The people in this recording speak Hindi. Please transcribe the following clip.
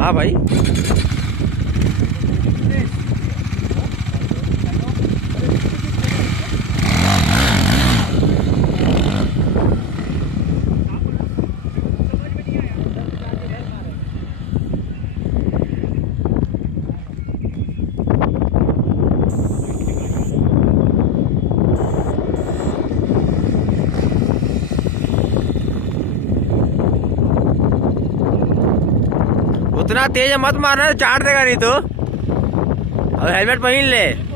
हाँ भाई। उतना तेज मत मारना, चाट देगा नहीं तो। अब हेलमेट पहन ले।